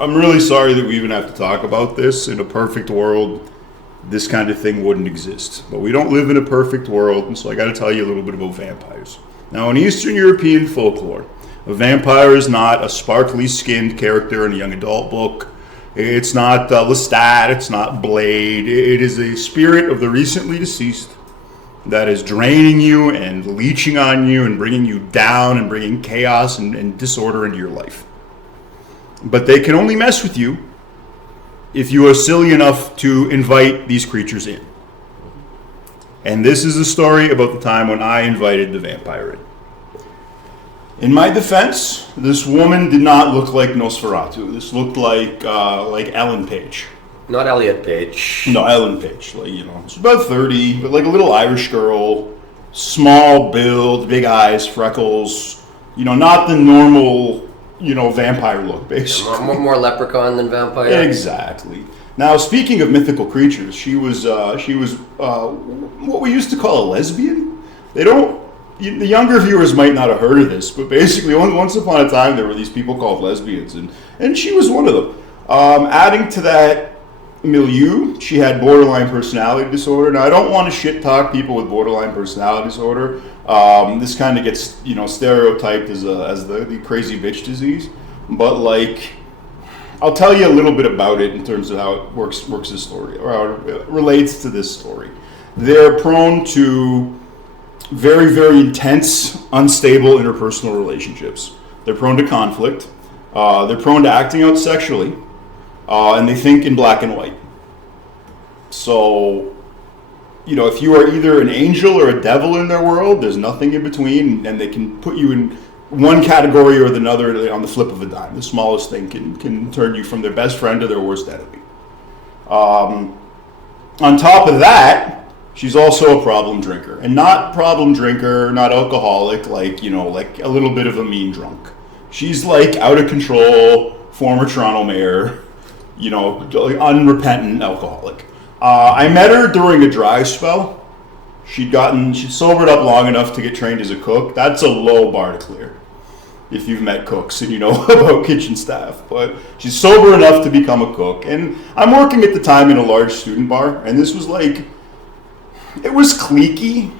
I'm really sorry that we even have to talk about this. In a perfect world, this kind of thing wouldn't exist. But we don't live in a perfect world, and so I got to tell you a little bit about vampires. Now, in Eastern European folklore, a vampire is not a sparkly skinned character in a young adult book. It's not Lestat, it's not Blade. It is a spirit of the recently deceased that is draining you and leeching on you and bringing you down and bringing chaos and disorder into your life. But they can only mess with you if you are silly enough to invite these creatures in. And this is a story about the time when I invited the vampire in. In my defense, this woman did not look like Nosferatu. This looked like Ellen Page. Not Elliot Page. No, Ellen Page. She's about 30, but like a little Irish girl, small build, big eyes, freckles. Not the normal, vampire look, basically. More leprechaun than vampire. Exactly. Now, speaking of mythical creatures, she was what we used to call a lesbian. The younger viewers might not have heard of this, but basically, once upon a time, there were these people called lesbians, and she was one of them. Adding to that milieu, she had borderline personality disorder. Now, I don't want to shit talk people with borderline personality disorder. This kind of gets stereotyped as the crazy bitch disease, but I'll tell you a little bit about it in terms of how it works this story, or how it relates to this story. They're prone to very, very intense, unstable interpersonal relationships. They're prone to conflict. They're prone to acting out sexually, and they think in black and white. So, if you are either an angel or a devil in their world, there's nothing in between, and they can put you in one category or another on the flip of a dime. The smallest thing can turn you from their best friend to their worst enemy. On top of that, she's also a problem drinker, and not alcoholic, like a little bit of a mean drunk. She's out of control, former Toronto mayor, unrepentant alcoholic. I met her during a dry spell. She'd sobered up long enough to get trained as a cook. That's a low bar to clear if you've met cooks and you know about kitchen staff. But she's sober enough to become a cook. And I'm working at the time in a large student bar, and this was it was cliquey.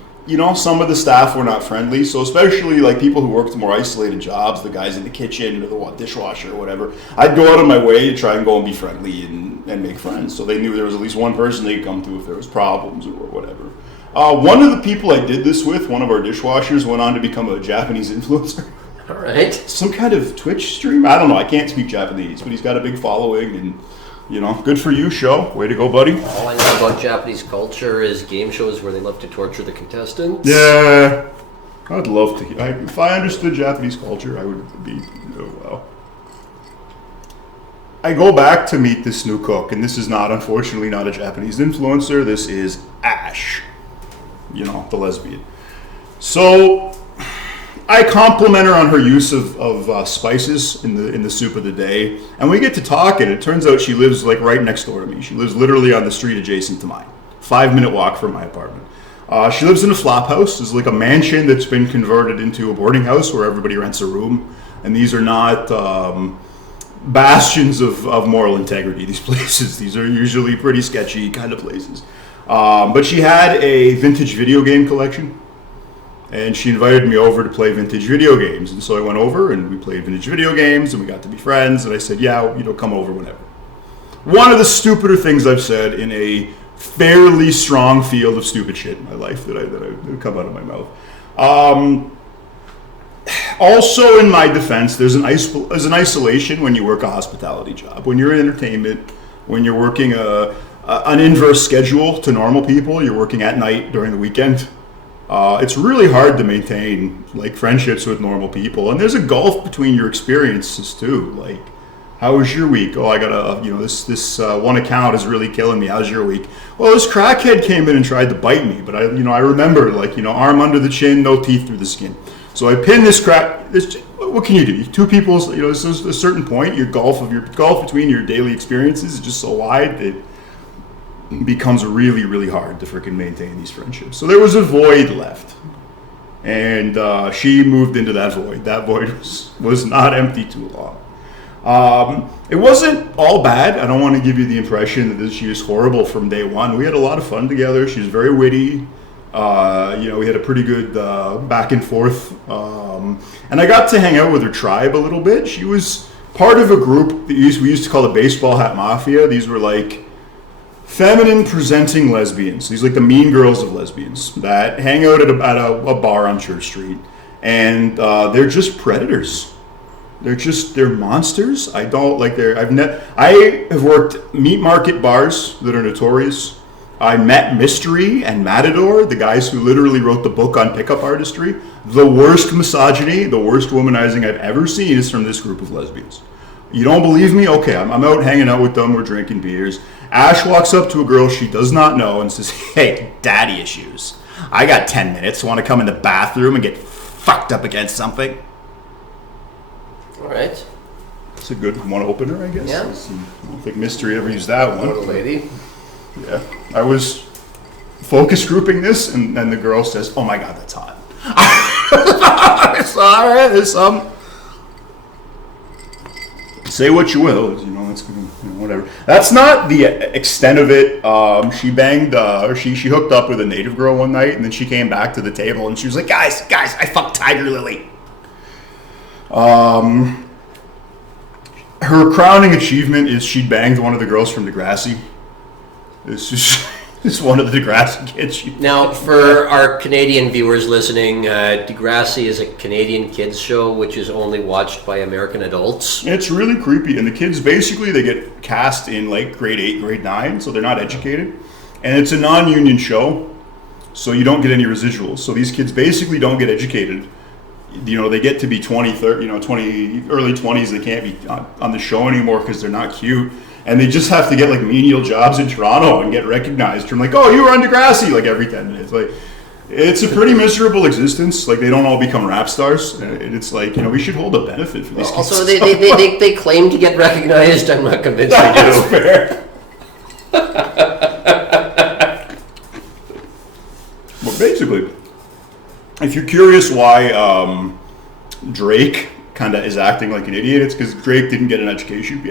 Some of the staff were not friendly. So especially people who worked more isolated jobs, the guys in the kitchen or the dishwasher or whatever, I'd go out of my way to try and go and be friendly and make friends. So they knew there was at least one person they could come to if there was problems or whatever. One of the people I did this with, one of our dishwashers, went on to become a Japanese influencer. All right. Some kind of Twitch stream. I don't know. I can't speak Japanese, but he's got a big following, and good for you, Sho. Way to go, buddy. All I know about Japanese culture is game shows where they love to torture the contestants. Yeah, I'd love to. If I understood Japanese culture, I would be. Well, I go back to meet this new cook, and this is unfortunately not a Japanese influencer. This is Ash. The lesbian. So I compliment her on her use of spices in the soup of the day, and we get to talk, and it turns out she lives right next door to me. She lives literally on the street adjacent to mine, 5-minute walk from my apartment. She lives in a flop house. It's a mansion that's been converted into a boarding house where everybody rents a room, and these are not bastions of moral integrity. These places, these are usually pretty sketchy kind of places. But she had a vintage video game collection, and she invited me over to play vintage video games. And so I went over, and we played vintage video games, and we got to be friends. And I said, yeah, come over whenever. One of the stupider things I've said in a fairly strong field of stupid shit in my life that come out of my mouth. Also, in my defense, there's an isolation when you work a hospitality job. When you're in entertainment, when you're working an inverse schedule to normal people, you're working at night during the weekend. It's really hard to maintain friendships with normal people, and there's a gulf between your experiences too. How was your week? Oh, I got this one account is really killing me. How's your week? Well, this crackhead came in and tried to bite me, but I remember arm under the chin, no teeth through the skin. So I pinned this what can you do? Two people, there's a certain point, your gulf between your daily experiences is just so wide that it becomes really, really hard to freaking maintain these friendships. So there was a void left, and she moved into that void. That void was not empty too long. It wasn't all bad. I don't want to give you the impression that she was horrible from day one. We had a lot of fun together. She was very witty. We had a pretty good back and forth. And I got to hang out with her tribe a little bit. She was part of a group that we used to call the Baseball Hat Mafia. These were like feminine presenting lesbians. These are like the mean girls of lesbians that hang out at a bar on Church Street. And they're just predators. They're monsters. I have worked meat market bars that are notorious. I met Mystery and Matador, the guys who literally wrote the book on pickup artistry. The worst misogyny, the worst womanizing I've ever seen is from this group of lesbians. You don't believe me? Okay, I'm out hanging out with them. We're drinking beers. Ash walks up to a girl she does not know and says, "Hey, daddy issues. I got 10 minutes. Want to come in the bathroom and get fucked up against something?" All right. It's a good one opener, I guess. Yeah. I don't think Mystery ever used that one. What a lady. Yeah. I was focus grouping this, and then the girl says, "Oh my God, that's hot." It's all right. There's some. Say what you will, it's whatever. That's not the extent of it. She banged, or she hooked up with a native girl one night, and then she came back to the table, and she was like, guys, I fucked Tiger Lily. Her crowning achievement is she banged one of the girls from Degrassi. It's one of the Degrassi kids. Now, for our Canadian viewers listening, Degrassi is a Canadian kids show which is only watched by American adults. It's really creepy, and the kids basically they get cast in like grade 8, grade 9, so they're not educated, and it's a non-union show, so you don't get any residuals. So these kids basically don't get educated. They get to be 20, 30, early 20s. They can't be on the show anymore because they're not cute. And they just have to get like menial jobs in Toronto and get recognized from like, oh, you were on Degrassi like every 10 minutes. Like, it's a pretty miserable existence. Like, they don't all become rap stars. And it's like, we should hold a benefit for these kids. Also, they claim to get recognized. I'm not convinced they do. That's fair. Well, basically, if you're curious why Drake kind of is acting like an idiot, it's because Drake didn't get an education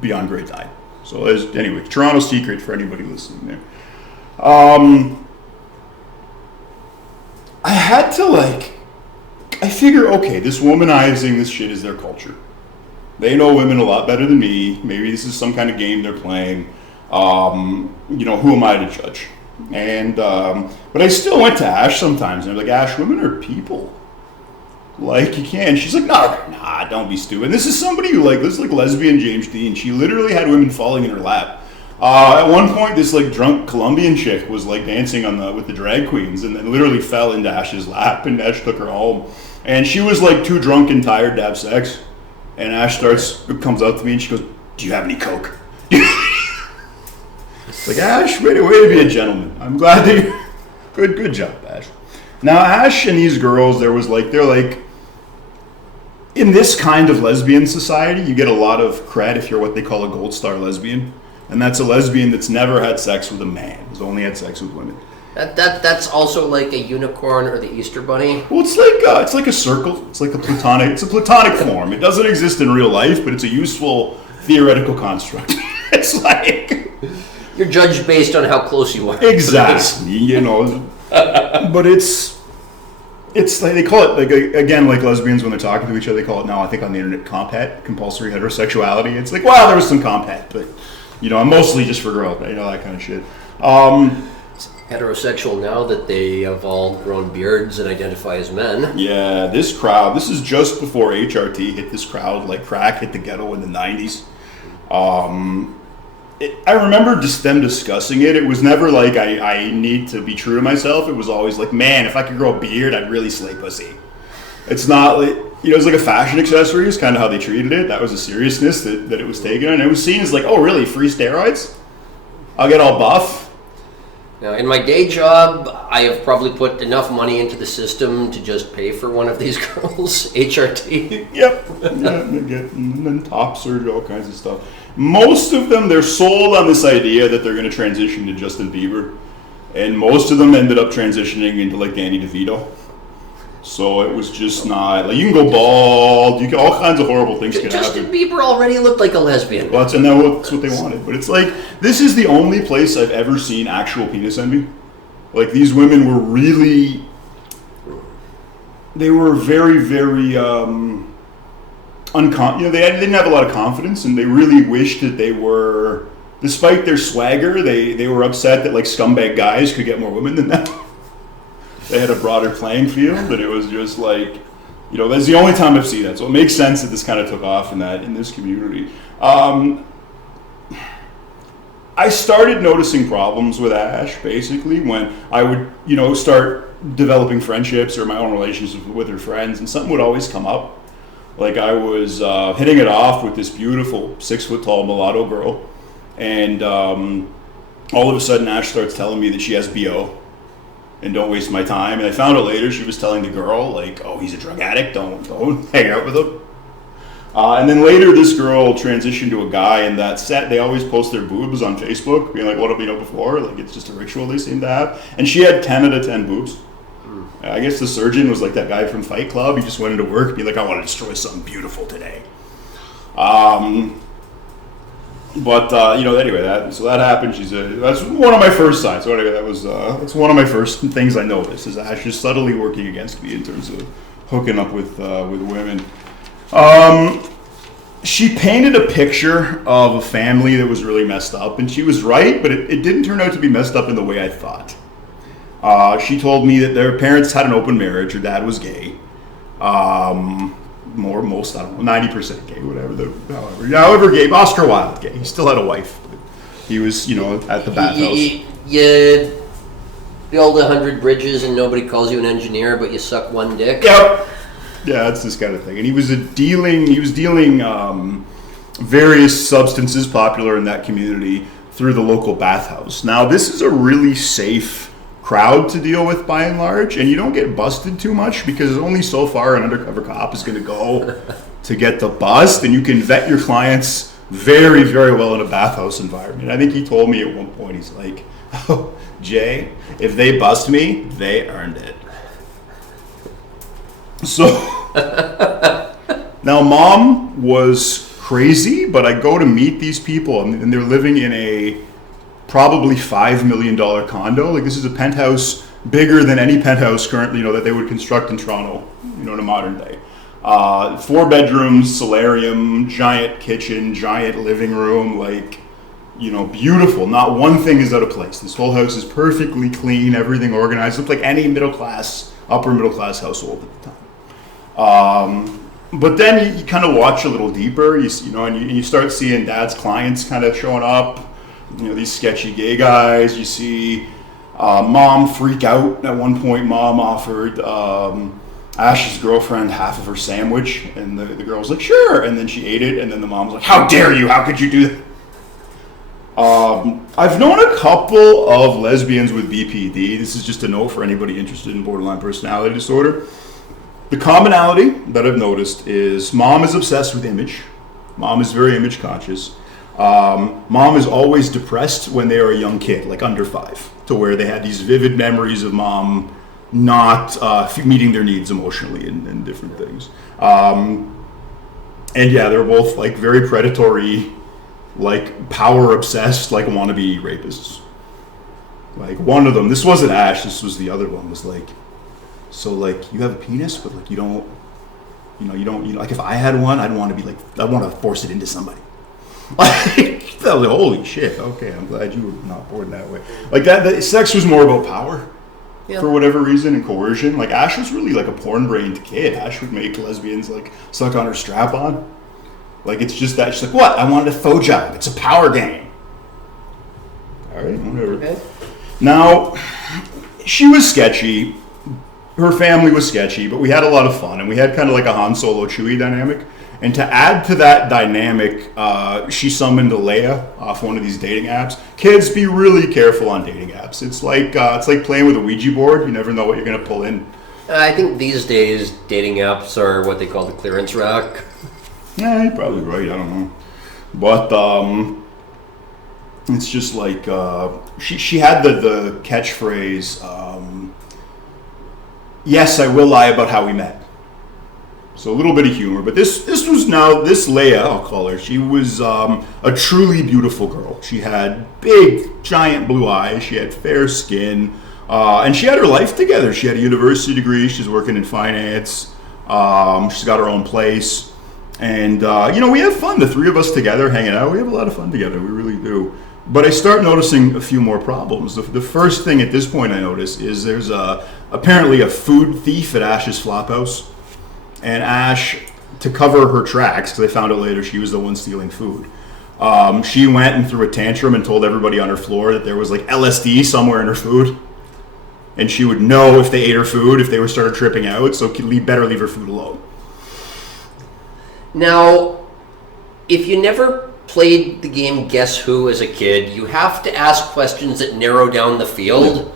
beyond grade 9. So anyway, Toronto secret for anybody listening there. I had to I figure, okay, this womanizing, this shit is their culture. They know women a lot better than me. Maybe this is some kind of game they're playing. Who am I to judge? And but I still went to Ash sometimes, and I'm like, Ash, women are people. Like, you can. She's like, nah, don't be stupid. And this is somebody who this is like lesbian James Dean. She literally had women falling in her lap. At one point, this drunk Colombian chick was dancing with the drag queens, and then literally fell into Ash's lap, and Ash took her home. And she was too drunk and tired to have sex. And Ash comes up to me and she goes, "Do you have any coke?" Like, Ash, way to be a gentleman. I'm glad that you good job, Ash. Now, Ash and these girls, they're in this kind of lesbian society, you get a lot of cred if you're what they call a gold star lesbian. And that's a lesbian that's never had sex with a man, has only had sex with women. That's also like a unicorn or the Easter Bunny. Well, it's like a circle. It's a platonic form. It doesn't exist in real life, but it's a useful theoretical construct. It's you're judged based on how close you are. Exactly. But it's they call it again, lesbians when they're talking to each other, they call it now, I think on the internet, compet, compulsory heterosexuality. It's well, there was some compet, but I'm mostly just for girls, that kind of shit. Heterosexual now that they have all grown beards and identify as men. Yeah, this crowd, this is just before HRT hit this crowd like crack hit the ghetto in the 90s. I remember just them discussing it. It was never I need to be true to myself. It was always man, if I could grow a beard, I'd really slay pussy. It's not it's like a fashion accessory is kind of how they treated it. That was the seriousness that it was taken. And it was seen as oh, really, free steroids? I'll get all buff. Now, in my day job, I have probably put enough money into the system to just pay for one of these girls, HRT. Yep. And then top surgery, all kinds of stuff. Most of them, they're sold on this idea that they're going to transition to Justin Bieber. And most of them ended up transitioning into Danny DeVito. So it was just not like you can go bald. You can all kinds of horrible things can Justin happen. Bieber already looked like a lesbian. Well, that's what they wanted. But it's like this is the only place I've ever seen actual penis envy. Like these women were really, they were very, very they didn't have a lot of confidence, and they really wished that they were, despite their swagger, they were upset that like scumbag guys could get more women than them. They had a broader playing field, and it was just like, that's the only time I've seen that. So it makes sense that this kind of took off in this community. I started noticing problems with Ash basically when I would, start developing friendships or my own relationships with her friends, and something would always come up. Like I was hitting it off with this beautiful 6-foot-tall mulatto girl, and all of a sudden Ash starts telling me that she has BO. And don't waste my time. And I found out later she was telling the girl, like, oh, he's a drug addict, don't hang out with him. And then later this girl transitioned to a guy, and that set, they always post their boobs on Facebook, being like, what have we know before? Like, it's just a ritual they seem to have. And she had 10 out of 10 boobs. I guess the surgeon was like that guy from Fight Club. He just went into work, being like, I want to destroy something beautiful today. Anyway, that happened. That's one of my first signs. So anyway, that's one of my first things I noticed is Ash is subtly working against me in terms of hooking up with women. She painted a picture of a family that was really messed up, and she was right, but it didn't turn out to be messed up in the way I thought. She told me that their parents had an open marriage. Her dad was gay. Most, I don't know, 90% gay, however gay. Oscar Wilde gay. He still had a wife. But he was, at the bathhouse. You build 100 bridges and nobody calls you an engineer, but you suck one dick. Yep. Yeah, that's this kind of thing. And he was dealing various substances popular in that community through the local bathhouse. Now, this is a really safe crowd to deal with by and large, and you don't get busted too much because only so far an undercover cop is going to go to get the bust, and you can vet your clients very, very well in a bathhouse environment. I think he told me at one point, he's like, oh, Jay, if they bust me, they earned it. So now mom was crazy, but I go to meet these people, and they're living in a probably $5 million condo. Like this is a penthouse bigger than any penthouse currently, that they would construct in Toronto, in a modern day. 4 bedrooms, solarium, giant kitchen, giant living room, beautiful. Not one thing is out of place. This whole house is perfectly clean, everything organized. Looked like any upper middle class household at the time. But then you kind of watch a little deeper, and you start seeing dad's clients kind of showing up. These sketchy gay guys. You see mom freak out. At one point, mom offered Ash's girlfriend half of her sandwich, and the girl was like, sure. And then she ate it, and then the mom was like, how dare you? How could you do that? I've known a couple of lesbians with BPD. This is just a note for anybody interested in borderline personality disorder. The commonality that I've noticed is mom is obsessed with image. Mom is very image conscious. Mom is always depressed when they are a young kid, like under 5, to where they had these vivid memories of mom not meeting their needs emotionally and different things. And yeah, they're both like very predatory, like power obsessed, like wannabe rapists. Like one of them, this wasn't Ash, this was the other one, was like, so like you have a penis, but like you don't like if I had one, I'd want to force it into somebody. Like, holy shit, okay, I'm glad you were not born that way. Like that sex was more about power. Yeah. For whatever reason, and coercion. Like Ash was really like a porn-brained kid. Ash would make lesbians like suck on her strap-on. Like it's just that she's like, what? I wanted a faux job. It's a power game. All right, whatever. Okay. Now, she was sketchy. Her family was sketchy, but we had a lot of fun, and we had kind of like a Han Solo Chewie dynamic. And to add to that dynamic, she summoned a Leia off one of these dating apps. Kids, be really careful on dating apps. It's like playing with a Ouija board. You never know what you're going to pull in. I think these days dating apps are what they call the clearance rack. Yeah, you're probably right. I don't know. But it's just like she had the catchphrase, yes, I will lie about how we met. So a little bit of humor, but this Leia, I'll call her. She was a truly beautiful girl. She had big, giant blue eyes. She had fair skin, and she had her life together. She had a university degree. She's working in finance. She's got her own place, and we have fun. The three of us together, hanging out. We have a lot of fun together. We really do. But I start noticing a few more problems. The first thing at this point I notice is there's apparently a food thief at Ash's Flophouse. And Ash, to cover her tracks, because I found out later she was the one stealing food, she went and threw a tantrum and told everybody on her floor that there was like LSD somewhere in her food. And she would know if they ate her food, if they were started tripping out, so better leave her food alone. Now, if you never played the game Guess Who as a kid, you have to ask questions that narrow down the field.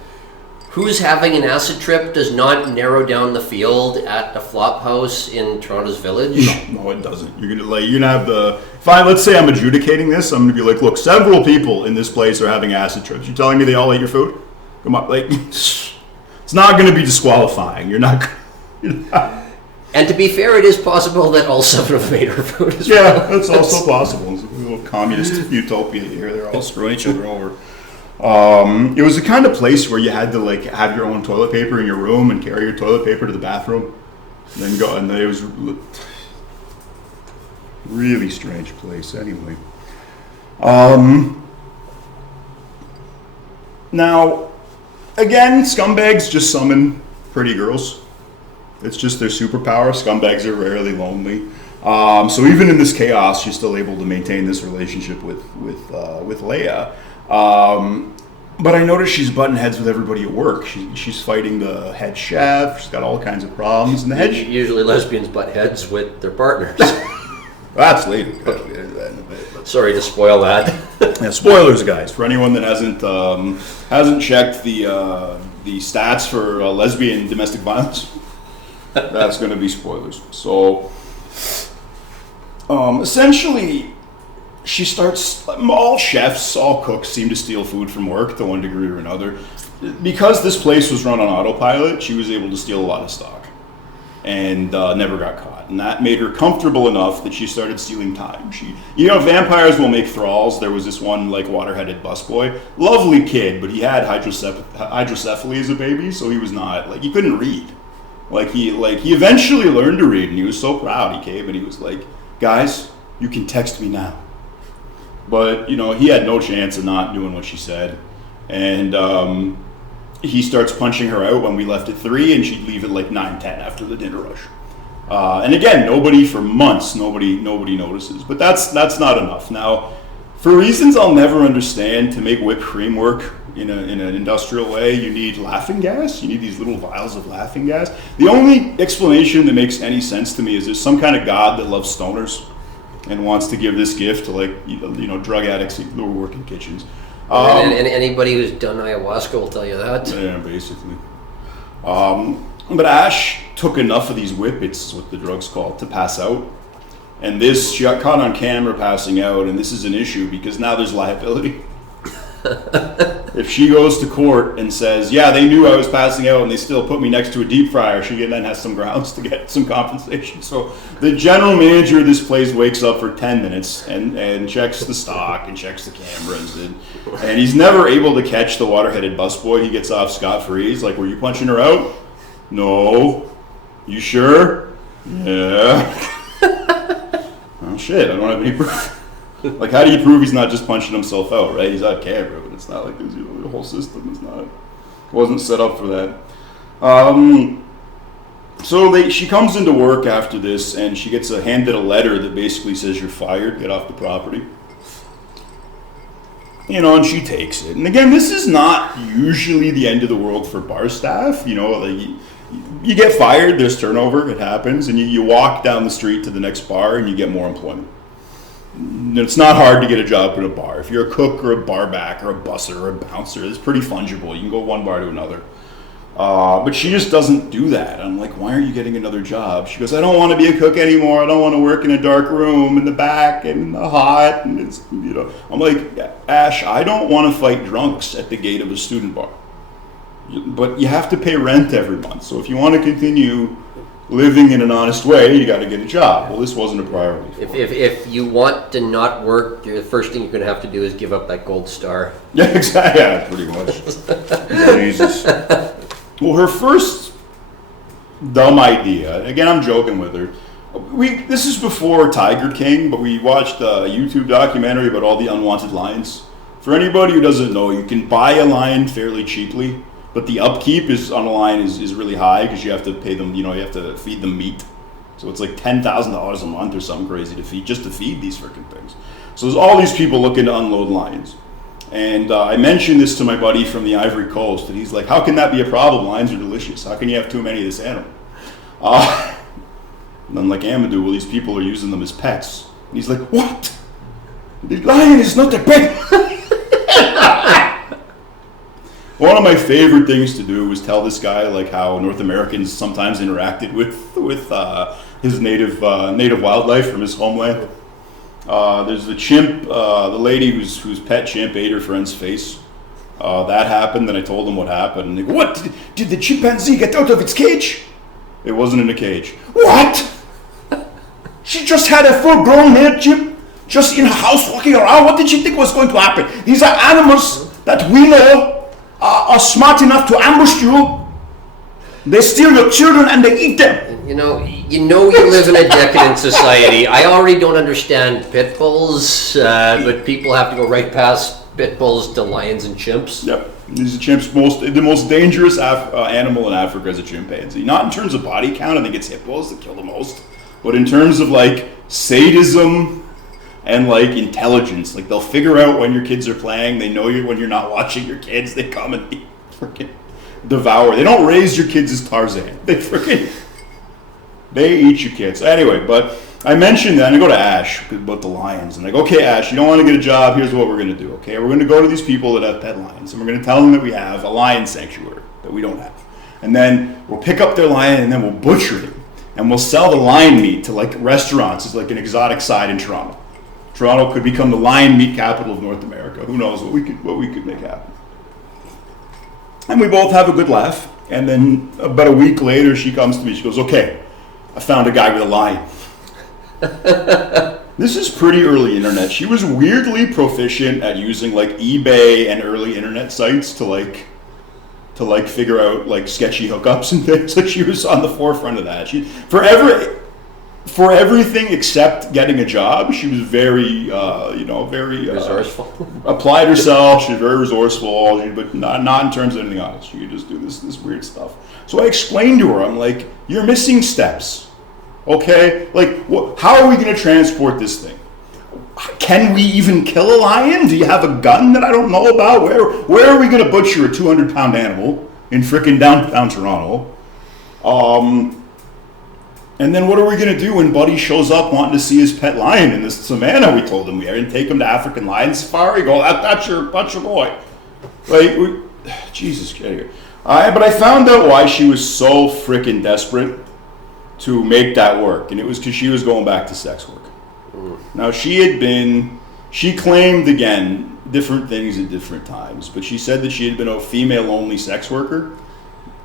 Who's having an acid trip does not narrow down the field at the flop house in Toronto's Village. No, it doesn't. You're gonna have fine. Let's say I'm adjudicating this. I'm gonna be like, look, several people in this place are having acid trips. You telling me they all ate your food? Come on, like, it's not gonna be disqualifying. You're not. And to be fair, it is possible that all 7 of them ate her food as well. Yeah, that's also possible. It's a little communist utopia here. They're all screwing each other over. It was the kind of place where you had to like have your own toilet paper in your room and carry your toilet paper to the bathroom, and then go. And it was really strange place. Anyway, now again, scumbags just summon pretty girls. It's just their superpower. Scumbags are rarely lonely. So even in this chaos, she's still able to maintain this relationship with Leia. But I noticed she's butting heads with everybody at work. She's fighting the head chef. She's got all kinds of problems. And the head usually lesbians butt heads with their partners. That's later. Sorry to spoil that. Yeah, spoilers, guys. For anyone that hasn't checked the stats for lesbian domestic violence, that's going to be spoilers. So essentially, she starts. All chefs, all cooks seem to steal food from work to one degree or another. Because this place was run on autopilot, she was able to steal a lot of stock and never got caught. And that made her comfortable enough that she started stealing time. Vampires will make thralls. There was this one like water-headed busboy, lovely kid, but he had hydrocephaly as a baby, so he was not he couldn't read. He eventually learned to read, and he was so proud. He came and he was like, "Guys, you can text me now." But, he had no chance of not doing what she said. And he starts punching her out when we left at 3, and she'd leave at 9:10 after the dinner rush. And again, nobody notices. But that's not enough. Now, for reasons I'll never understand, to make whipped cream work in an industrial way, you need laughing gas. You need these little vials of laughing gas. The only explanation that makes any sense to me is there's some kind of god that loves stoners and wants to give this gift to drug addicts who work in kitchens. And anybody who's done ayahuasca will tell you that. Yeah, basically. But Ash took enough of these whippets, is what the drug's called, to pass out. And she got caught on camera passing out, and this is an issue because now there's liability. If she goes to court and says, yeah, they knew I was passing out and they still put me next to a deep fryer, she then has some grounds to get some compensation. So the general manager of this place wakes up for 10 minutes and checks the stock and checks the cameras. And he's never able to catch the water-headed busboy. He gets off scot-free. He's like, were you punching her out? No. You sure? Yeah. Oh, shit, I don't have any proof. How do you prove he's not just punching himself out, right? He's on camera, but it's not like the whole system wasn't set up for that. So she comes into work after this, and she gets handed a letter that basically says, you're fired, get off the property. And she takes it. And again, this is not usually the end of the world for bar staff. You get fired, there's turnover, it happens, and you walk down the street to the next bar and you get more employment. It's not hard to get a job at a bar. If you're a cook or a barback or a busser or a bouncer, it's pretty fungible. You can go one bar to another. But she just doesn't do that. I'm like, why aren't you getting another job? She goes, I don't want to be a cook anymore. I don't want to work in a dark room in the back and in the hot. And it's, I'm like, Ash, I don't want to fight drunks at the gate of a student bar. but you have to pay rent every month. So if you want to continue living in an honest way, you got to get a job. Well, this wasn't a priority. If you want to not work, the first thing you're going to have to do is give up that gold star. Yeah, exactly. Yeah, pretty much. Jesus. Well, her first dumb idea, again, I'm joking with her. This is before Tiger King, but we watched a YouTube documentary about all the unwanted lions. For anybody who doesn't know, you can buy a lion fairly cheaply, but the upkeep on a lion is really high because you have to pay them, you have to feed them meat. So it's like $10,000 a month or something crazy to feed these freaking things. So there's all these people looking to unload lions. And I mentioned this to my buddy from the Ivory Coast, and he's like, how can that be a problem? Lions are delicious. How can you have too many of this animal? And I'm like, Amadou, well, these people are using them as pets. And he's like, what? The lion is not a pet. One of my favorite things to do was tell this guy like how North Americans sometimes interacted with his native wildlife from his homeland. There's the chimp, the lady whose pet chimp ate her friend's face. That happened, and I told them what happened. And they go, what? Did the chimpanzee get out of its cage? It wasn't in a cage. What? She just had a full-grown male chimp just in her house walking around. What did she think was going to happen? These are animals that we know are smart enough to ambush you. They steal your children and they eat them. You live in a decadent society. I already don't understand pit bulls, but people have to go right past pit bulls to lions and chimps. Yep. These are chimps. The most dangerous animal in Africa is a chimpanzee. Not in terms of body count. I think it's hippos that kill the most. But in terms of like sadism and like intelligence, like they'll figure out when your kids are playing. They know you when you're not watching your kids. They come and they freaking devour. They don't raise your kids as Tarzan. They eat your kids. Anyway, but I mentioned that, and I go to Ash about the lions, and I go, okay, Ash, you don't want to get a job. Here's what we're going to do. Okay, we're going to go to these people that have pet lions, and we're going to tell them that we have a lion sanctuary that we don't have, and then we'll pick up their lion, and then we'll butcher it. And we'll sell the lion meat to like restaurants. It's like an exotic side in Toronto. Toronto could become the lion meat capital of North America. Who knows what we could make happen. And we both have a good laugh. And then about a week later, she comes to me. She goes, okay, I found a guy with a lion. This is pretty early internet. She was weirdly proficient at using like eBay and early internet sites to figure out like sketchy hookups and things. Like she was on the forefront of that. She for everything except getting a job, she was very resourceful. Applied herself. She was very resourceful, but not in terms of anything else. She could just do this weird stuff. So I explained to her, I'm like, you're missing steps. Okay, like how are we going to transport this thing? Can we even kill a lion? Do you have a gun that I don't know about? Where are we going to butcher a 200-pound animal in frickin' downtown Toronto? And then what are we going to do when Buddy shows up wanting to see his pet lion in this savannah? We told him we are going to take him to African lion safari. Go, that's your boy. Like, Jesus. Anyway. But I found out why she was so frickin' desperate to make that work, and it was because she was going back to sex work. Now, she claimed, again, different things at different times, but she said that she had been a female-only sex worker.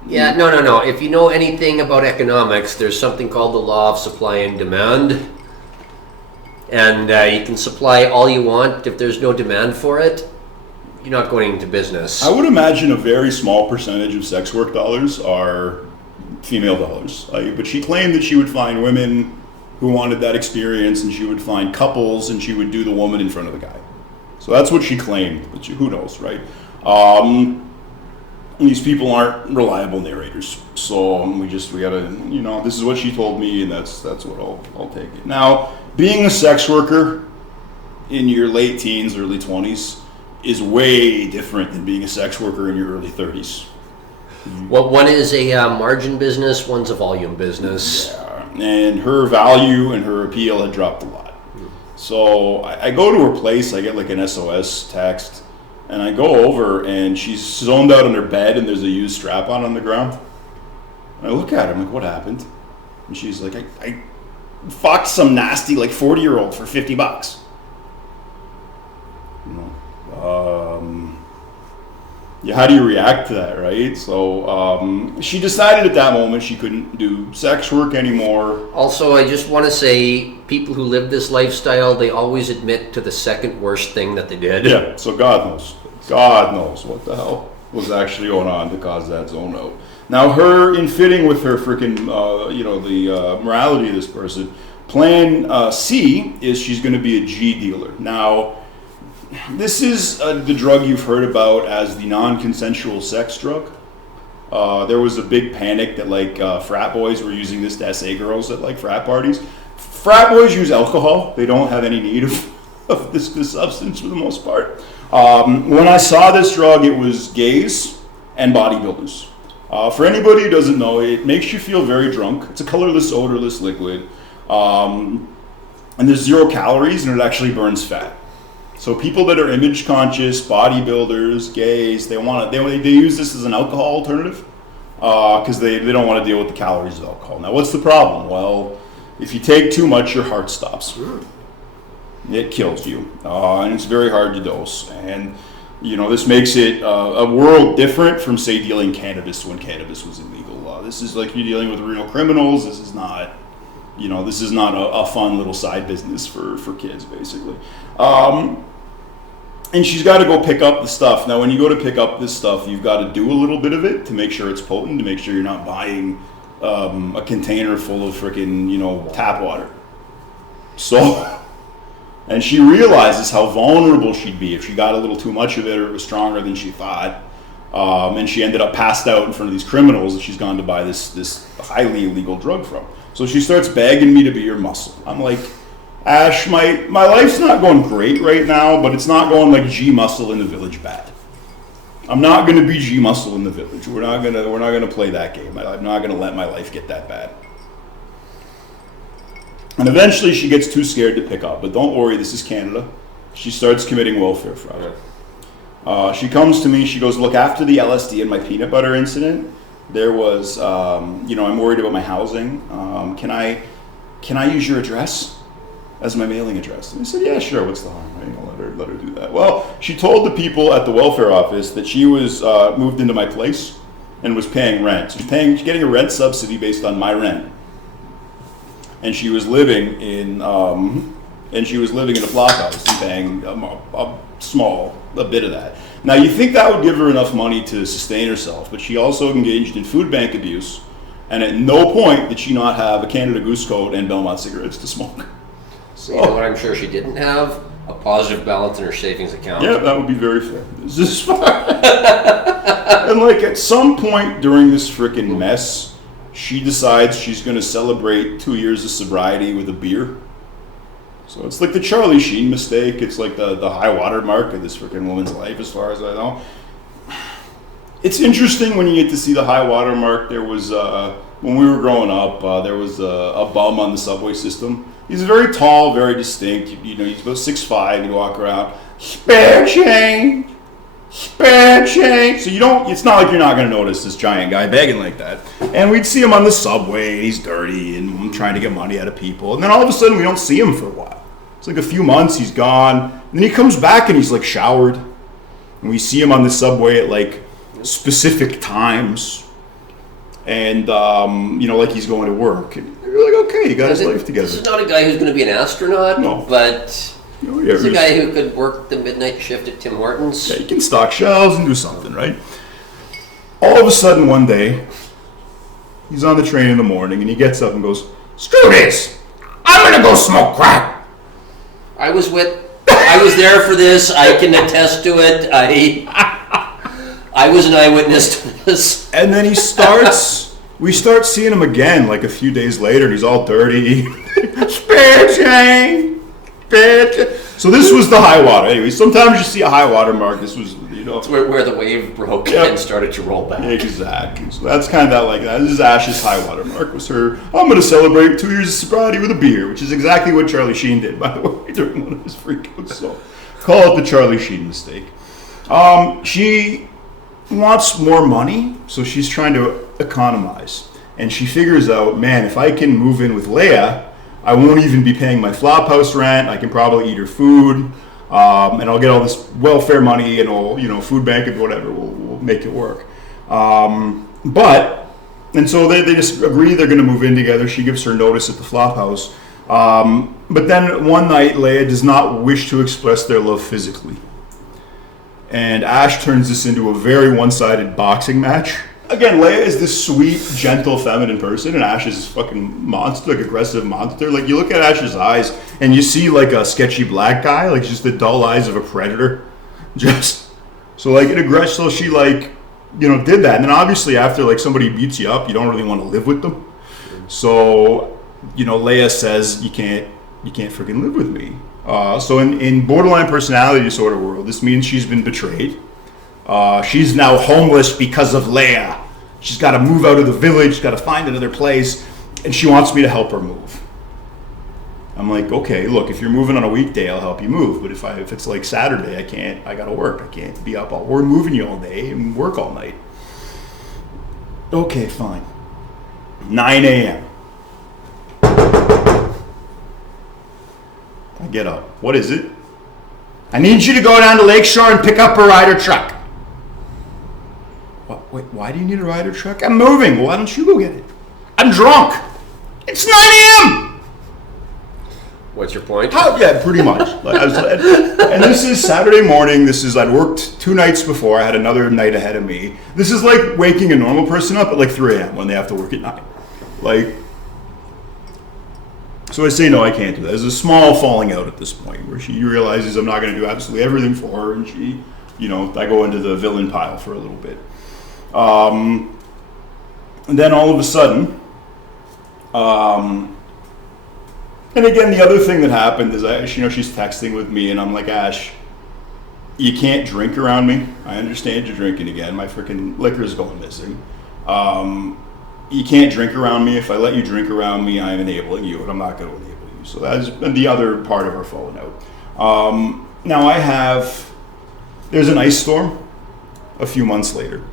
Yeah, no. If you know anything about economics, there's something called the law of supply and demand. And you can supply all you want. If there's no demand for it, you're not going into business. I would imagine a very small percentage of sex work dollars are female dollars. But she claimed that she would find women who wanted that experience, and she would find couples, and she would do the woman in front of the guy. So that's what she claimed, but who knows, right? These people aren't reliable narrators, so we gotta, this is what she told me, and that's what I'll take it. Now, being a sex worker in your late teens, early 20s is way different than being a sex worker in your early 30s. Well, one is a margin business, one's a volume business. Yeah. And her value and her appeal had dropped a lot. So I go to her place, I get like an SOS text, and I go over, and she's zoned out on her bed, and there's a used strap-on the ground. And I look at her, I'm like, what happened? And she's like, I fucked some nasty, like, 40-year-old for $50. how do you react to that, right? So she decided at that moment she couldn't do sex work anymore. Also, I just want to say, people who live this lifestyle, they always admit to the second worst thing that they did. Yeah, so God knows what the hell was actually going on to cause that zone out. Now, her, in fitting with her freaking, the morality of this person, plan C is she's going to be a G dealer. Now, this is the drug you've heard about as the non-consensual sex drug. There was a big panic that frat boys were using this to SA girls at frat parties. Frat boys use alcohol. They don't have any need of this substance for the most part. When I saw this drug, it was gays and bodybuilders. For anybody who doesn't know, it makes you feel very drunk. It's a colorless, odorless liquid. And there's 0 calories, and it actually burns fat. So people that are image conscious, bodybuilders, gays, they use this as an alcohol alternative because they don't want to deal with the calories of alcohol. Now, what's the problem? Well, if you take too much, your heart stops. It kills you, and it's very hard to dose. And this makes it a world different from, say, dealing cannabis when cannabis was illegal. This is like you're dealing with real criminals. This is not, a fun little side business for kids, basically. And she's got to go pick up the stuff. Now, when you go to pick up this stuff, you've got to do a little bit of it to make sure it's potent, to make sure you're not buying a container full of freaking, tap water. So, and she realizes how vulnerable she'd be if she got a little too much of it or it was stronger than she thought. And she ended up passed out in front of these criminals that she's gone to buy this highly illegal drug from. So she starts begging me to be her muscle. I'm like, Ash, my life's not going great right now, but it's not going like G Muscle in the Village bad. I'm not going to be G Muscle in the Village. We're not gonna play that game. I'm not going to let my life get that bad. And eventually she gets too scared to pick up. But don't worry, this is Canada. She starts committing welfare fraud. She comes to me. She goes, look, after the LSD and my peanut butter incident, there was, I'm worried about my housing. Can I use your address as my mailing address? And I said, yeah, sure. What's the harm? Right? Let her do that. Well, she told the people at the welfare office that she was moved into my place and was paying rent. So she's getting a rent subsidy based on my rent. And she was living in a block house and paying a bit of that. Now, you think that would give her enough money to sustain herself, but she also engaged in food bank abuse, and at no point did she not have a Canada Goose coat and Belmont cigarettes to smoke. So, you know what I'm sure she didn't have? A positive balance in her savings account. Yeah, that would be very fair. This is fine. And at some point during this freaking mess, she decides she's going to celebrate 2 years of sobriety with a beer. So it's like the Charlie Sheen mistake. It's like the high water mark of this freaking woman's life, as far as I know. It's interesting when you get to see the high water mark. There was, when we were growing up, there was a bum on the subway system. He's very tall, very distinct. He's about 6'5". He'd walk around, spare change. So it's not like you're not going to notice this giant guy begging like that. And we'd see him on the subway, and he's dirty and trying to get money out of people. And then all of a sudden, we don't see him for a while. It's like a few months, he's gone. And then he comes back and he's showered. And we see him on the subway at specific times. And, he's going to work. And you're like, okay, he got his life together. This is not a guy who's going to be an astronaut, no. But he's a guy who could work the midnight shift at Tim Hortons. Yeah, he can stock shelves and do something, right? All of a sudden, one day, he's on the train in the morning, and he gets up and goes, screw this! I'm going to go smoke crack! I was there for this. I can attest to it. I was an eyewitness to this. And then we start seeing him again a few days later, and he's all dirty. Spare change! So this was the high water. Anyway, sometimes you see a high water mark. This was, It's where the wave broke and started to roll back. Exactly. So that's kind of that. This is Ash's high water mark. Was her, I'm going to celebrate 2 years of sobriety with a beer, which is exactly what Charlie Sheen did, by the way, during one of his freakouts. So call it the Charlie Sheen mistake. She wants more money, so she's trying to economize. And she figures out, man, if I can move in with Leia, I won't even be paying my flop house rent. I can probably eat her food, and I'll get all this welfare money and all, food bank and whatever. We'll make it work. And so they just agree they're going to move in together. She gives her notice at the flop house. But then one night, Leah does not wish to express their love physically. And Ash turns this into a very one-sided boxing match. Again, Leia is this sweet, gentle, feminine person, and Ash is this fucking monster, like aggressive monster. Like, you look at Ash's eyes, and you see like a sketchy black guy, like just the dull eyes of a predator. Just so like it aggressive. So she like, did that, and then obviously after like somebody beats you up, you don't really want to live with them. So Leia says you can't freaking live with me. So in borderline personality disorder world, this means she's been betrayed. She's now homeless because of Leia. She's got to move out of the village, got to find another place, and she wants me to help her move. I'm like, okay, look, if you're moving on a weekday, I'll help you move. But if it's like Saturday, I got to work. I can't be up we're moving you all day and work all night. Okay, fine. 9 a.m. I get up. What is it? I need you to go down to Lakeshore and pick up a Ryder truck. What? Wait, why do you need a Ryder truck? I'm moving. Why don't you go get it? I'm drunk. It's 9 a.m. What's your point? Yeah, pretty much. And this is Saturday morning. I'd worked 2 nights before. I had another night ahead of me. This is like waking a normal person up at like 3 a.m. when they have to work at 9. So I say, no, I can't do that. There's a small falling out at this point where she realizes I'm not going to do absolutely everything for her, and she, I go into the villain pile for a little bit. And then all of a sudden, and again, the other thing that happened is she's texting with me, and I'm like, Ash, you can't drink around me. I understand you're drinking again. My freaking liquor is going missing. You can't drink around me. If I let you drink around me, I'm enabling you, and I'm not going to enable you. So that's the other part of our falling out. Now there's an ice storm a few months later,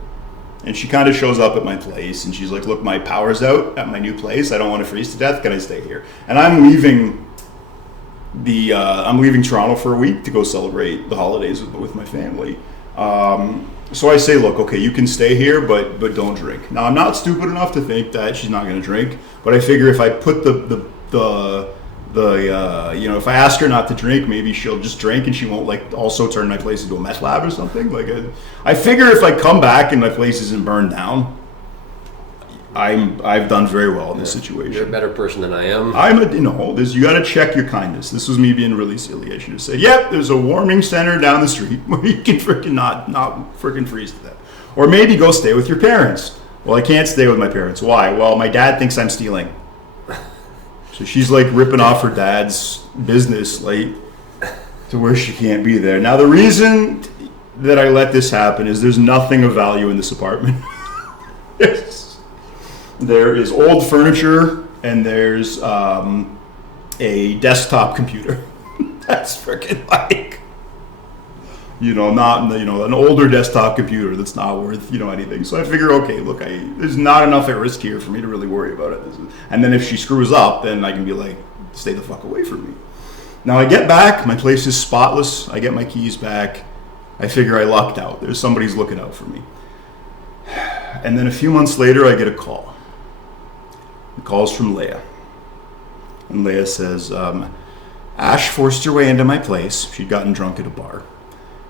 and she kind of shows up at my place, and she's like, look, my power's out at my new place. I don't want to freeze to death. Can I stay here? And I'm leaving Toronto for a week to go celebrate the holidays with my family. So I say, look, okay, you can stay here, but don't drink. Now, I'm not stupid enough to think that she's not going to drink, but I figure if I put if I ask her not to drink, maybe she'll just drink and she won't also turn my place into a meth lab or something. I figure if I come back and my place isn't burned down, I've done very well in this situation. You're a better person than I am. You got to check your kindness. This was me being really silly. I should have said, yep, there's a warming center down the street where you can freaking not freaking freeze to death. Or maybe go stay with your parents. Well, I can't stay with my parents. Why? Well, my dad thinks I'm stealing. So she's ripping off her dad's business to where she can't be there. Now, the reason that I let this happen is there's nothing of value in this apartment. There is old furniture, and there's a desktop computer. That's freaking an older desktop computer that's not worth, anything. So I figure, okay, look, there's not enough at risk here for me to really worry about it. And then if she screws up, then I can be like, stay the fuck away from me. Now I get back, my place is spotless. I get my keys back. I figure I lucked out. Somebody's looking out for me. And then a few months later, I get a call. The call's from Leia. And Leia says, Ash forced her way into my place. She'd gotten drunk at a bar.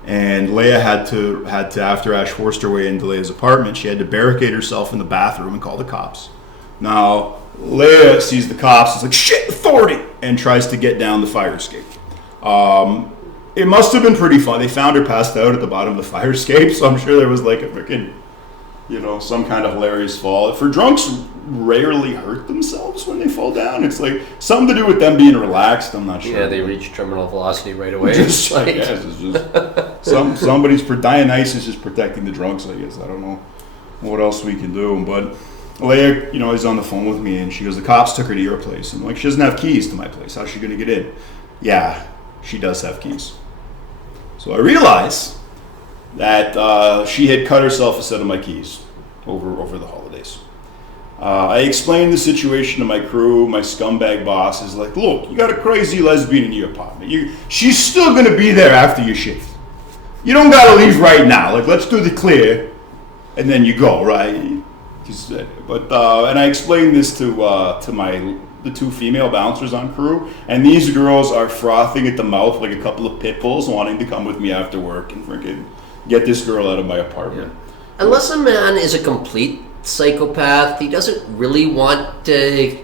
And Leia had to, after Ash forced her way into Leia's apartment, she had to barricade herself in the bathroom and call the cops. Now, Leia sees the cops, is like, shit, authority, and tries to get down the fire escape. It must have been pretty fun. They found her passed out at the bottom of the fire escape, so I'm sure there was a freaking, some kind of hilarious fall. For drunks rarely hurt themselves when they fall down. It's something to do with them being relaxed. I'm not sure. Yeah, they reach terminal velocity right away. It's just somebody's Dionysus is protecting the drunks, I guess. I don't know what else we can do. But Leia, is on the phone with me, and she goes, the cops took her to your place. I'm like, she doesn't have keys to my place. How's she going to get in? Yeah, she does have keys. So I realize that she had cut herself a set of my keys over the holidays. I explained the situation to my crew. My scumbag boss is like, look, you got a crazy lesbian in your apartment. She's still going to be there after your shift. You don't got to leave right now. Let's do the clear. and then you go, right? But and I explained this to the two female bouncers on crew, and these girls are frothing at the mouth like a couple of pit bulls, wanting to come with me after work and freaking get this girl out of my apartment. Unless a man is a complete psychopath, he doesn't really want to,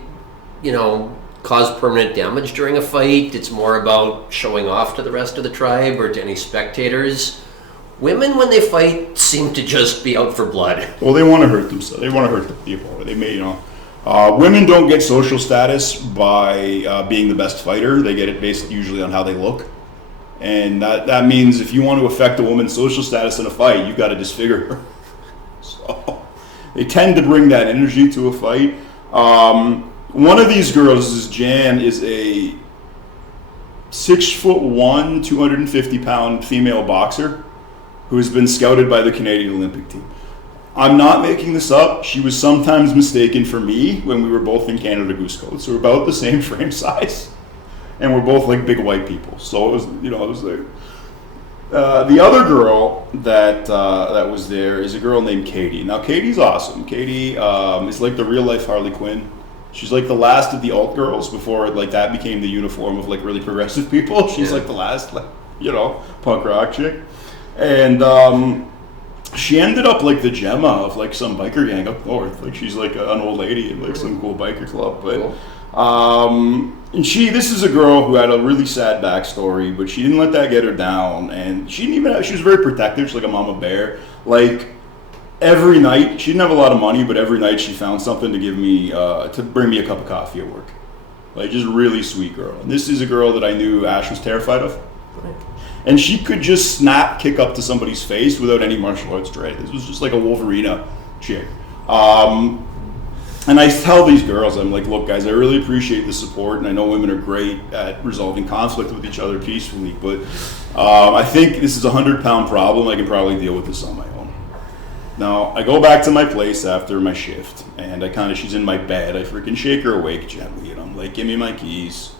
cause permanent damage during a fight. It's more about showing off to the rest of the tribe or to any spectators. Women, when they fight, seem to just be out for blood. Well, they want to hurt themselves. They want to hurt the opponent. They may, women don't get social status by being the best fighter. They get it based usually on how they look. And that means if you want to affect a woman's social status in a fight, you've got to disfigure her. So they tend to bring that energy to a fight. One of these girls, Jan, is a 6'1", 250-pound female boxer who has been scouted by the Canadian Olympic team. I'm not making this up. She was sometimes mistaken for me when we were both in Canada Goose Codes. So we're about the same frame size, and we're both like big white people. So it was, it was like the other girl that was there is a girl named Katie. Now Katie's awesome. Katie is like the real life Harley Quinn. She's like the last of the alt girls before like that became the uniform of like really progressive people. She's like the last punk rock chick. And she ended up like the Gemma of like some biker gang up north. Like she's like an old lady in like some cool biker club. But and this is a girl who had a really sad backstory, but she didn't let that get her down. And she was very protective. She's like a mama bear. Like every night, she didn't have a lot of money, but every night she found something to give me, to bring me a cup of coffee at work. Like just really sweet girl. And this is a girl that I knew Ash was terrified of. And she could just kick up to somebody's face without any martial arts training. This was just like a Wolverina chick. And I tell these girls, I'm like, look, guys, I really appreciate the support, and I know women are great at resolving conflict with each other peacefully, but I think this is a 100-pound problem. I can probably deal with this on my own. Now, I go back to my place after my shift, and she's in my bed. I freaking shake her awake gently, and I'm like, give me my keys.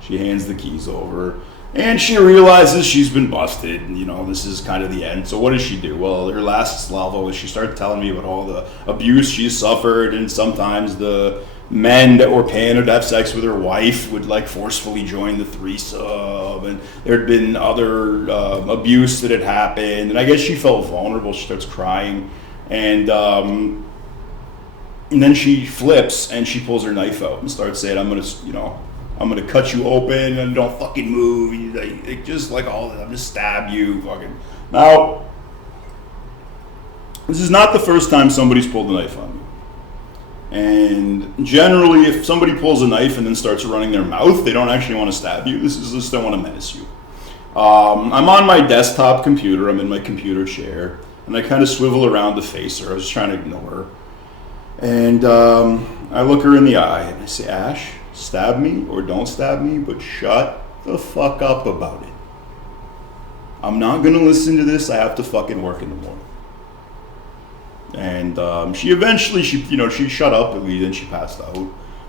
She hands the keys over. And she realizes she's been busted, and this is kind of the end. So what does she do? Well, her last salvo is she started telling me about all the abuse she's suffered, and sometimes the men that were paying her to have sex with her wife would like forcefully join the threesome, and there'd been other abuse that had happened, and I guess she felt vulnerable. She starts crying, and then she flips and she pulls her knife out and starts saying, I'm gonna cut you open and don't fucking move. Just like all that. I'm gonna stab you. Fucking. Now, this is not the first time somebody's pulled a knife on me. And generally, if somebody pulls a knife and then starts running their mouth, they don't actually want to stab you. This is just they want to menace you. I'm on my desktop computer. I'm in my computer chair, and I kind of swivel around to face her. I was trying to ignore her. And I look her in the eye and I say, Ash, stab me or don't stab me, but shut the fuck up about it. I'm not going to listen to this. I have to fucking work in the morning. And she eventually, she shut up at least, and she passed out.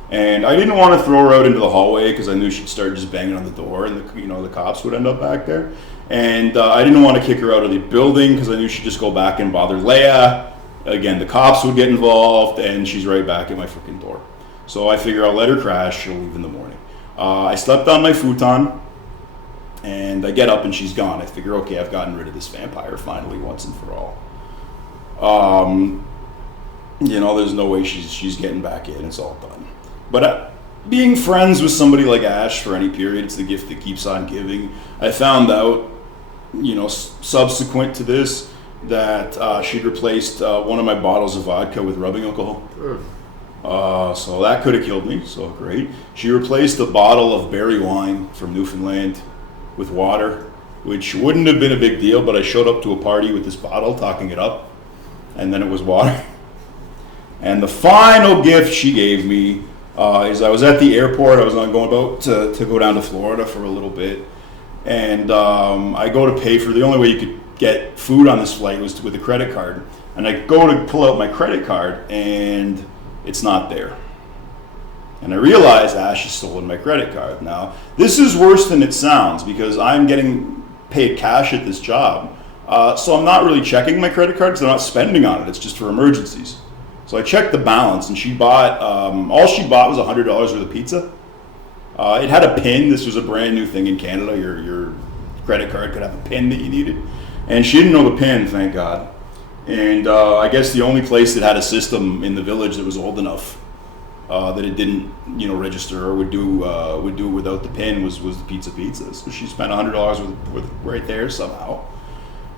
And I didn't want to throw her out into the hallway because I knew she'd start just banging on the door, and the cops would end up back there. And I didn't want to kick her out of the building because I knew she'd just go back and bother Leia. Again, the cops would get involved, and she's right back at my freaking door. So I figure I'll let her crash. She'll leave in the morning. I slept on my futon, and I get up and she's gone. I figure, okay, I've gotten rid of this vampire finally once and for all. There's no way she's getting back in. It's all done. But being friends with somebody like Ash for any period, it's the gift that keeps on giving. I found out, subsequent to this, that she'd replaced one of my bottles of vodka with rubbing alcohol. So that could have killed me, so great. She replaced a bottle of berry wine from Newfoundland with water, which wouldn't have been a big deal, but I showed up to a party with this bottle, talking it up, and then it was water. And the final gift she gave me is I was at the airport. I was going about to go down to Florida for a little bit, and I go to pay for, the only way you could get food on this flight was with a credit card. And I go to pull out my credit card, and it's not there. And I realize Ash has stolen my credit card. Now, this is worse than it sounds because I'm getting paid cash at this job. So I'm not really checking my credit card because I'm not spending on it. It's just for emergencies. So I checked the balance, and she bought, all she bought was $100 worth of pizza. It had a PIN. This was a brand new thing in Canada. Your credit card could have a PIN that you needed. And she didn't know the PIN, thank God. And I guess the only place that had a system in the village that was old enough that it didn't, register or would do it without the PIN was the Pizza. So she spent $100 with right there somehow.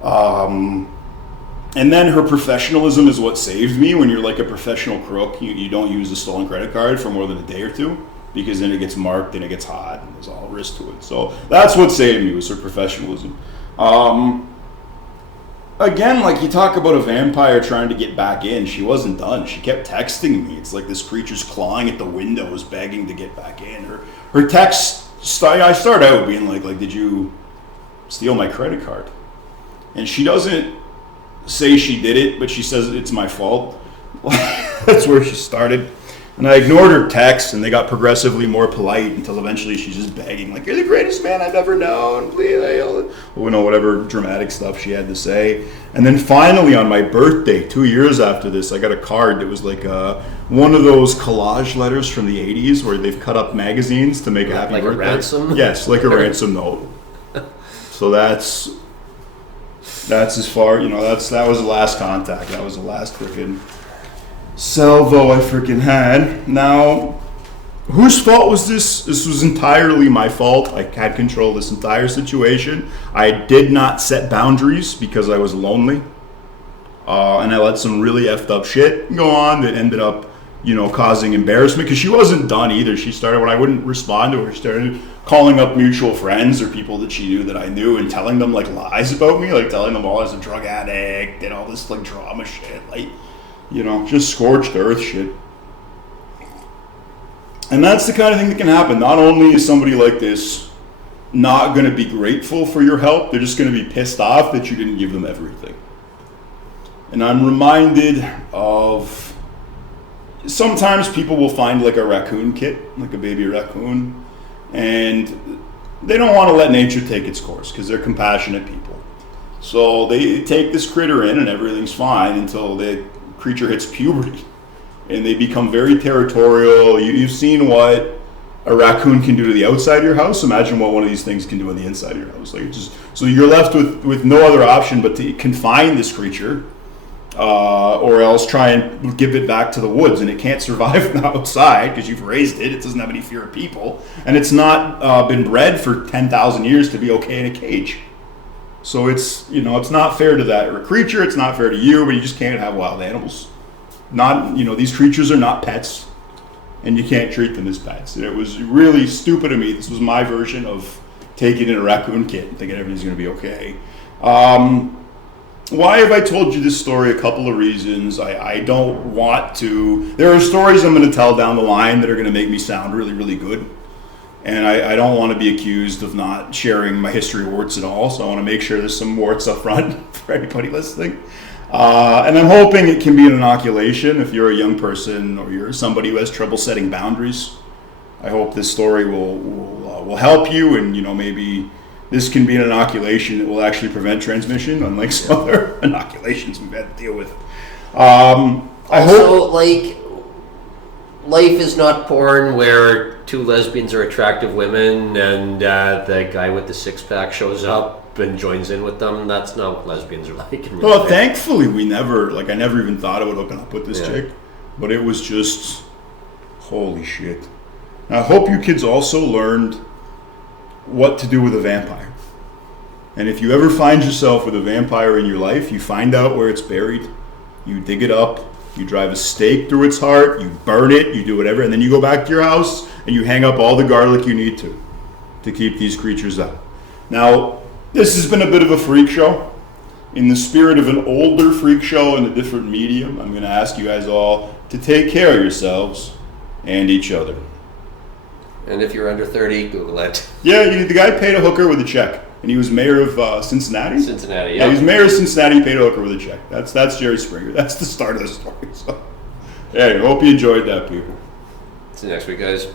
And then her professionalism is what saved me. When you're like a professional crook, you don't use a stolen credit card for more than a day or two, because then it gets marked and it gets hot and there's all risk to it. So that's what saved me, was her professionalism. Again, like, you talk about a vampire trying to get back in. She wasn't done. She kept texting me. It's like this creature's clawing at the windows, begging to get back in. Her text, I start out being like, did you steal my credit card? And she doesn't say she did it, but she says it's my fault. That's where she started. And I ignored her texts, and they got progressively more polite until eventually she's just begging, like, "You're the greatest man I've ever known. Please," whatever dramatic stuff she had to say. And then finally, on my birthday, 2 years after this, I got a card that was like one of those collage letters from the 80s where they've cut up magazines to make a happy birthday. Like a ransom? Yes, like a ransom note. So that's as far, that was the last contact. That was the last freaking salvo I freaking had. Now, whose fault was this? This was entirely my fault. I had control of this entire situation. I did not set boundaries because I was lonely. And I let some really effed up shit go on that ended up, causing embarrassment, because she wasn't done either. She started, when I wouldn't respond to her, she started calling up mutual friends or people that she knew that I knew and telling them like lies about me, like telling them I was a drug addict and all this like drama shit, like, just scorched earth shit. And that's the kind of thing that can happen. Not only is somebody like this not going to be grateful for your help, they're just going to be pissed off that you didn't give them everything. And I'm reminded of, sometimes people will find like a raccoon kit, like a baby raccoon, and they don't want to let nature take its course because they're compassionate people. So they take this critter in and everything's fine until the creature hits puberty and they become very territorial. You've seen what a raccoon can do to the outside of your house. Imagine what one of these things can do on the inside of your house. So you're left with no other option but to confine this creature, or else try and give it back to the woods, and it can't survive outside because you've raised it. It doesn't have any fear of people, and it's not been bred for 10,000 years to be okay in a cage. So it's not fair to that creature. It's not fair to you, but you just can't have wild animals. These creatures are not pets, and you can't treat them as pets. And it was really stupid of me. This was my version of taking in a raccoon kit and thinking everything's going to be okay. Why have I told you this story? A couple of reasons. I don't want to. There are stories I'm going to tell down the line that are going to make me sound really, really good. And I don't want to be accused of not sharing my history warts at all. So I want to make sure there's some warts up front for anybody listening. And I'm hoping it can be an inoculation if you're a young person or you're somebody who has trouble setting boundaries. I hope this story will help you, and maybe this can be an inoculation that will actually prevent transmission, unlike some other inoculations we've had to deal with. I hope, like, life is not porn where two lesbians are attractive women and the guy with the six-pack shows up and joins in with them. That's not what lesbians are like in real life. Thankfully I never even thought about hooking up with this chick, but it was just, holy shit. Now, I hope you kids also learned what to do with a vampire. And if you ever find yourself with a vampire in your life, you find out where it's buried, you dig it up, you drive a stake through its heart, you burn it, you do whatever, and then you go back to your house and you hang up all the garlic you need to keep these creatures out. Now, this has been a bit of a freak show. In the spirit of an older freak show in a different medium, I'm going to ask you guys all to take care of yourselves and each other. And if you're under 30, Google it. Yeah, the guy paid a hooker with a check, and he was mayor of Cincinnati. Cincinnati, yeah. He was mayor of Cincinnati, paid a hooker with a check. That's Jerry Springer. That's the start of the story. So, yeah, I hope you enjoyed that, people. See you next week, guys.